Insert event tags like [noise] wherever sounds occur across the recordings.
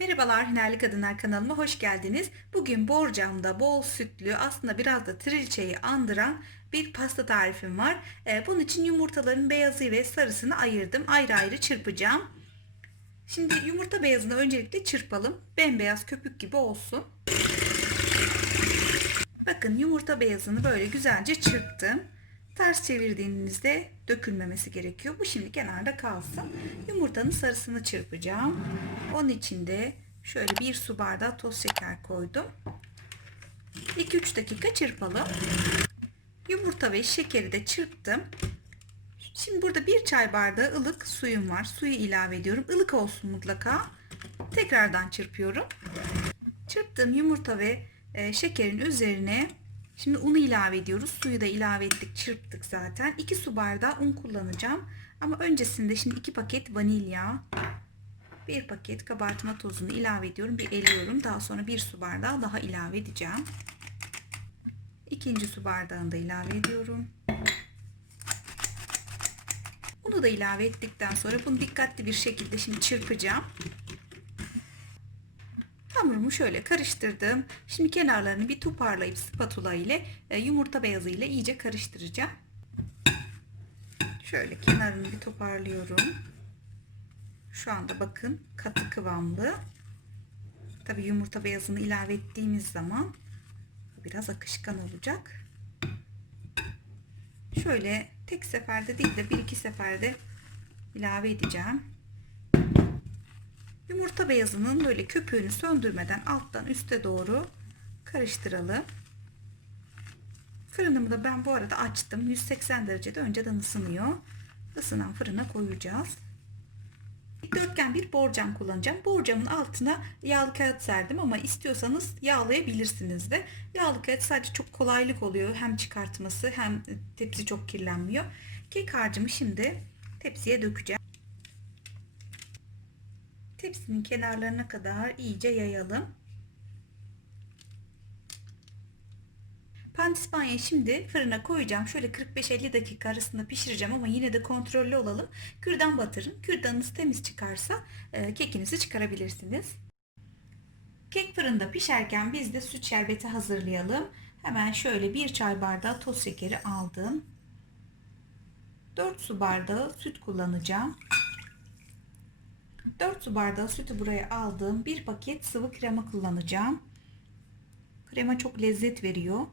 Merhabalar Hünerli Kadınlar kanalıma hoş geldiniz. Bugün borcamda bol sütlü aslında biraz da trilçeyi andıran bir pasta tarifim var. Ee, bunun için yumurtaların beyazı ve sarısını ayırdım. Ayrı ayrı çırpacağım. Şimdi yumurta beyazını öncelikle çırpalım. Bembeyaz köpük gibi olsun. Bakın yumurta beyazını böyle güzelce çırptım. Ters çevirdiğinizde dökülmemesi gerekiyor. Bu şimdi kenarda kalsın. Yumurtanın sarısını çırpacağım. Onun içinde şöyle bir su bardağı toz şeker koydum. 2-3 dakika çırpalım. Yumurta ve şekeri de çırptım. Şimdi burada bir çay bardağı ılık suyum var. Suyu ilave ediyorum. Ilık olsun mutlaka. Tekrardan çırpıyorum. Çırptığım yumurta ve e, şekerin üzerine şimdi unu ilave ediyoruz. Suyu da ilave ettik, çırptık zaten. 2 su bardağı un kullanacağım. Ama öncesinde şimdi 2 paket vanilya, bir paket kabartma tozunu ilave ediyorum. Bir eliyorum. Daha sonra bir su bardağı daha ilave edeceğim. İkinci su bardağını da ilave ediyorum. Unu da ilave ettikten sonra bunu dikkatli bir şekilde şimdi çırpacağım. Hamurumu şöyle karıştırdım. Şimdi kenarlarını bir toparlayıp spatula ile e, yumurta beyazı ile iyice karıştıracağım. Şöyle kenarını bir toparlıyorum. Şu anda bakın katı kıvamlı. Tabi yumurta beyazını ilave ettiğimiz zaman biraz akışkan olacak. Şöyle tek seferde değil de bir iki seferde ilave edeceğim. Yumurta beyazının böyle köpüğünü söndürmeden alttan üste doğru karıştıralım. Fırınımı da ben bu arada açtım. 180 derecede önceden ısınıyor. Isınan fırına koyacağız. Dikdörtgen bir borcam kullanacağım. Borcamın altına yağlı kağıt serdim ama istiyorsanız yağlayabilirsiniz de. Yağlı kağıt sadece çok kolaylık oluyor. Hem çıkartması hem tepsi çok kirlenmiyor. Kek harcımı şimdi tepsiye dökeceğim. Tepsinin kenarlarına kadar iyice yayalım. Pandispanyayı şimdi fırına koyacağım. Şöyle 45-50 dakika arasında pişireceğim ama yine de kontrollü olalım. Kürdan batırın. Kürdanınız temiz çıkarsa e, kekinizi çıkarabilirsiniz. Kek fırında pişerken biz de süt şerbeti hazırlayalım. Hemen şöyle bir çay bardağı toz şekeri aldım. 4 su bardağı süt kullanacağım. 4 su bardağı sütü buraya aldım. Bir paket sıvı krema kullanacağım. Krema çok lezzet veriyor.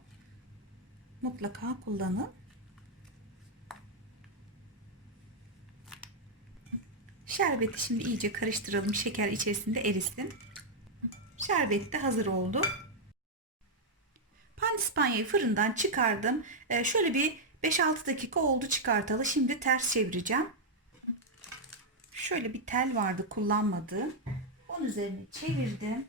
Mutlaka kullanın. Şerbeti şimdi iyice karıştıralım. Şeker içerisinde erisin. Şerbet de hazır oldu. Pandispanyayı fırından çıkardım. Ee, şöyle bir 5-6 dakika oldu çıkartalı. Şimdi ters çevireceğim. Şöyle bir tel vardı kullanmadığım. Onun üzerine çevirdim.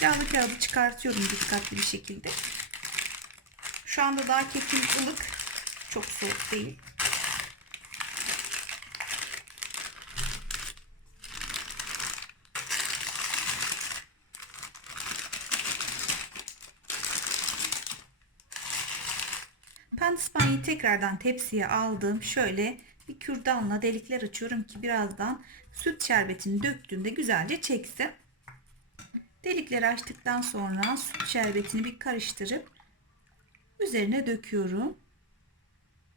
Yağlı kağıdı çıkartıyorum dikkatli bir şekilde. Şu anda daha kekim ılık. Çok soğuk değil. Pandispanyayı tekrardan tepsiye aldım. Şöyle bir kürdanla delikler açıyorum ki birazdan süt şerbetini döktüğümde güzelce çeksin. Delikleri açtıktan sonra süt şerbetini bir karıştırıp üzerine döküyorum.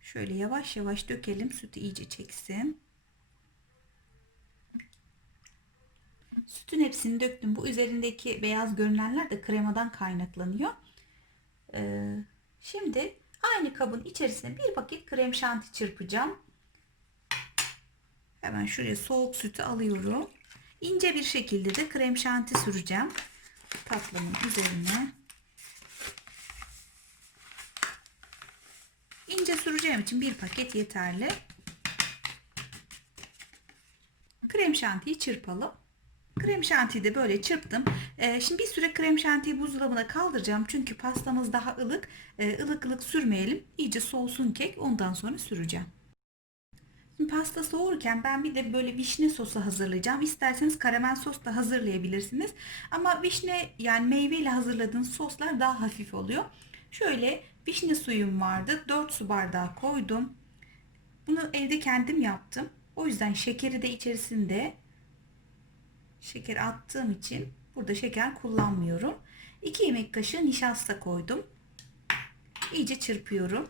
Şöyle yavaş yavaş dökelim. Sütü iyice çeksin. Sütün hepsini döktüm. Bu üzerindeki beyaz görünenler de kremadan kaynaklanıyor. Ee, şimdi aynı kabın içerisine bir paket krem şanti çırpacağım. Hemen şuraya soğuk sütü alıyorum. İnce bir şekilde de krem şanti süreceğim tatlımın üzerine. İnce süreceğim için bir paket yeterli. Krem şantiyi çırpalım. Krem şantiyi de böyle çırptım. Ee, şimdi bir süre krem şantiyi buzdolabına kaldıracağım. Çünkü pastamız daha ılık. Ee, ılık ılık sürmeyelim. İyice soğusun kek. Ondan sonra süreceğim. Şimdi pasta soğurken ben bir de böyle vişne sosu hazırlayacağım. İsterseniz karamel sos da hazırlayabilirsiniz. Ama vişne yani meyveyle hazırladığınız soslar daha hafif oluyor. Şöyle vişne suyum vardı. 4 su bardağı koydum. Bunu evde kendim yaptım. O yüzden şekeri de içerisinde şeker attığım için burada şeker kullanmıyorum. 2 yemek kaşığı nişasta koydum. İyice çırpıyorum.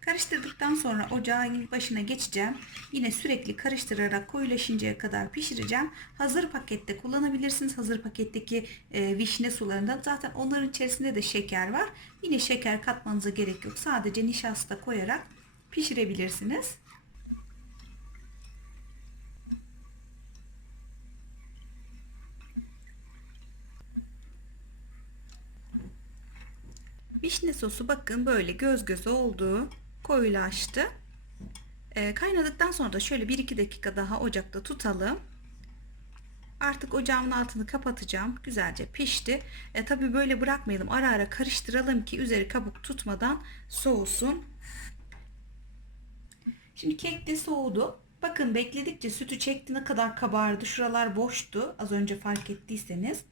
Karıştırdıktan sonra ocağın başına geçeceğim. Yine sürekli karıştırarak koyulaşıncaya kadar pişireceğim. Hazır pakette kullanabilirsiniz. Hazır paketteki e, vişne sularından. Zaten onların içerisinde de şeker var. Yine şeker katmanıza gerek yok. Sadece nişasta koyarak pişirebilirsiniz. Vişne sosu bakın böyle göz göz oldu. Koyulaştı. Ee, kaynadıktan sonra da şöyle 1-2 dakika daha ocakta tutalım. Artık ocağımın altını kapatacağım. Güzelce pişti. E, tabii böyle bırakmayalım. Ara ara karıştıralım ki üzeri kabuk tutmadan soğusun. Şimdi kek de soğudu. Bakın bekledikçe sütü çekti ne kadar kabardı. Şuralar boştu. Az önce fark ettiyseniz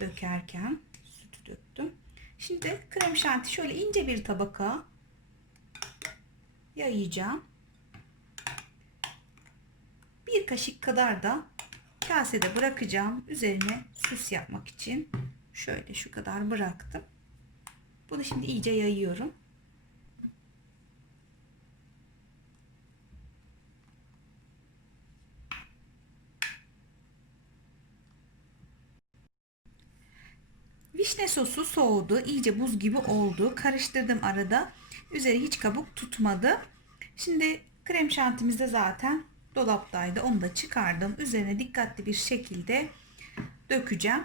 dökerken sütü döktüm. Şimdi krem şanti şöyle ince bir tabaka yayacağım. Bir kaşık kadar da kasede bırakacağım. Üzerine süs yapmak için. Şöyle şu kadar bıraktım. Bunu şimdi iyice yayıyorum. Vişne sosu soğudu. iyice buz gibi oldu. Karıştırdım arada. Üzeri hiç kabuk tutmadı. Şimdi krem şantimiz de zaten dolaptaydı. Onu da çıkardım. Üzerine dikkatli bir şekilde dökeceğim.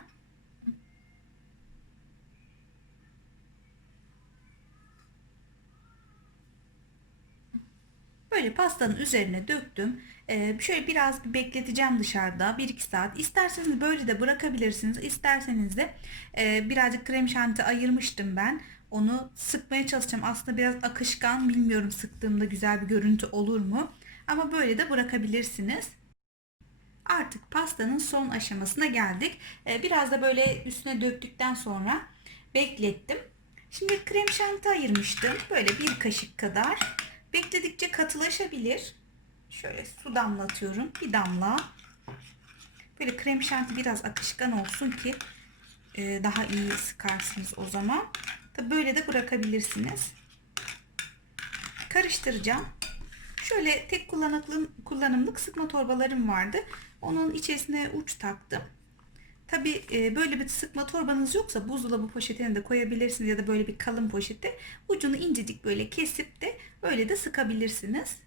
Böyle pastanın üzerine döktüm. Ee, şöyle biraz bir bekleteceğim dışarıda 1-2 saat. İsterseniz böyle de bırakabilirsiniz. İsterseniz de e, birazcık krem şanti ayırmıştım ben. Onu sıkmaya çalışacağım. Aslında biraz akışkan. Bilmiyorum sıktığımda güzel bir görüntü olur mu? Ama böyle de bırakabilirsiniz. Artık pastanın son aşamasına geldik. Ee, biraz da böyle üstüne döktükten sonra beklettim. Şimdi krem şanti ayırmıştım. Böyle bir kaşık kadar. Bekledikçe katılaşabilir. Şöyle su damlatıyorum. Bir damla. Böyle krem şanti biraz akışkan olsun ki e, daha iyi sıkarsınız o zaman. Tabi böyle de bırakabilirsiniz. Karıştıracağım. Şöyle tek kullanımlık, kullanımlık sıkma torbalarım vardı. Onun içerisine uç taktım. Tabi e, böyle bir sıkma torbanız yoksa buzdolabı poşetine de koyabilirsiniz ya da böyle bir kalın poşete ucunu incecik böyle kesip de öyle de sıkabilirsiniz.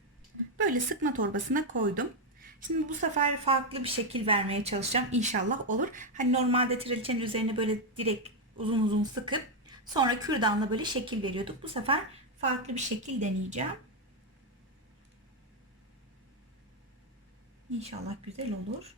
Böyle sıkma torbasına koydum. Şimdi bu sefer farklı bir şekil vermeye çalışacağım. İnşallah olur. Hani normalde triliçenin üzerine böyle direkt uzun uzun sıkıp sonra kürdanla böyle şekil veriyorduk. Bu sefer farklı bir şekil deneyeceğim. İnşallah güzel olur.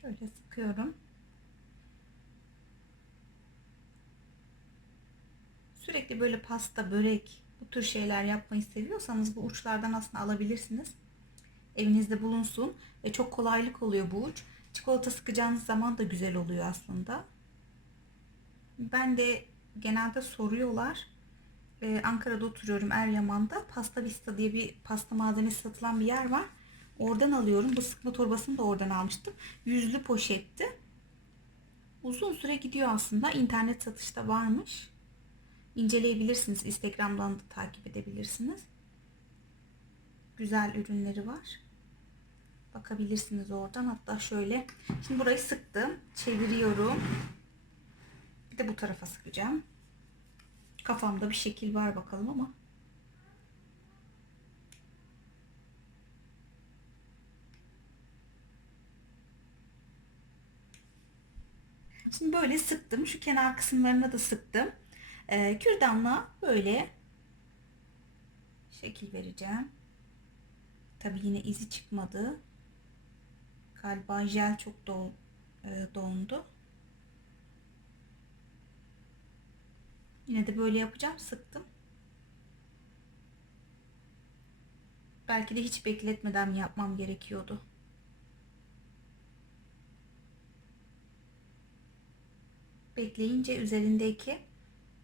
Şöyle sıkıyorum. Sürekli böyle pasta, börek, bu tür şeyler yapmayı seviyorsanız bu uçlardan aslında alabilirsiniz. Evinizde bulunsun ve çok kolaylık oluyor bu uç. Çikolata sıkacağınız zaman da güzel oluyor aslında. Ben de genelde soruyorlar. Ee, Ankara'da oturuyorum Eryaman'da. Pasta Vista diye bir pasta malzemesi satılan bir yer var. Oradan alıyorum. Bu sıkma torbasını da oradan almıştım. Yüzlü poşetti. Uzun süre gidiyor aslında. İnternet satışta varmış. İnceleyebilirsiniz. Instagram'dan da takip edebilirsiniz. Güzel ürünleri var. Bakabilirsiniz oradan. Hatta şöyle. Şimdi burayı sıktım. Çeviriyorum. Bir de bu tarafa sıkacağım. Kafamda bir şekil var bakalım ama. Şimdi böyle sıktım. Şu kenar kısımlarına da sıktım. Ee, kürdanla böyle şekil vereceğim. Tabi yine izi çıkmadı. Galiba jel çok don, e, dondu. Yine de böyle yapacağım. Sıktım. Belki de hiç bekletmeden yapmam gerekiyordu. Bekleyince üzerindeki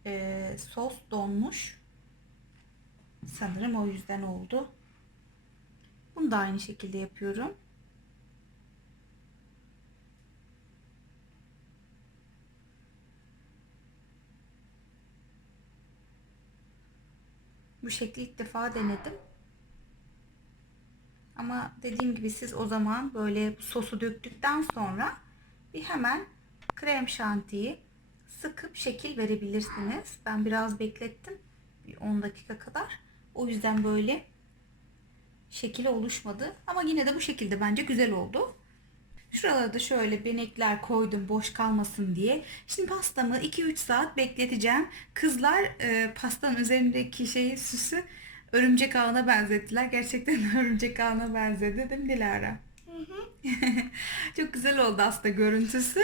e, sos donmuş. Sanırım o yüzden oldu. Bunu da aynı şekilde yapıyorum. Bu şekli ilk defa denedim. Ama dediğim gibi siz o zaman böyle sosu döktükten sonra bir hemen krem şantiyi sıkıp şekil verebilirsiniz. Ben biraz beklettim. Bir 10 dakika kadar. O yüzden böyle şekili oluşmadı. Ama yine de bu şekilde bence güzel oldu. Şuralara da şöyle benekler koydum boş kalmasın diye. Şimdi pastamı 2-3 saat bekleteceğim. Kızlar e, pastanın üzerindeki şeyi süsü örümcek ağına benzettiler. Gerçekten [laughs] örümcek ağına benzedi değil mi Dilara? [laughs] Çok güzel oldu aslında görüntüsü.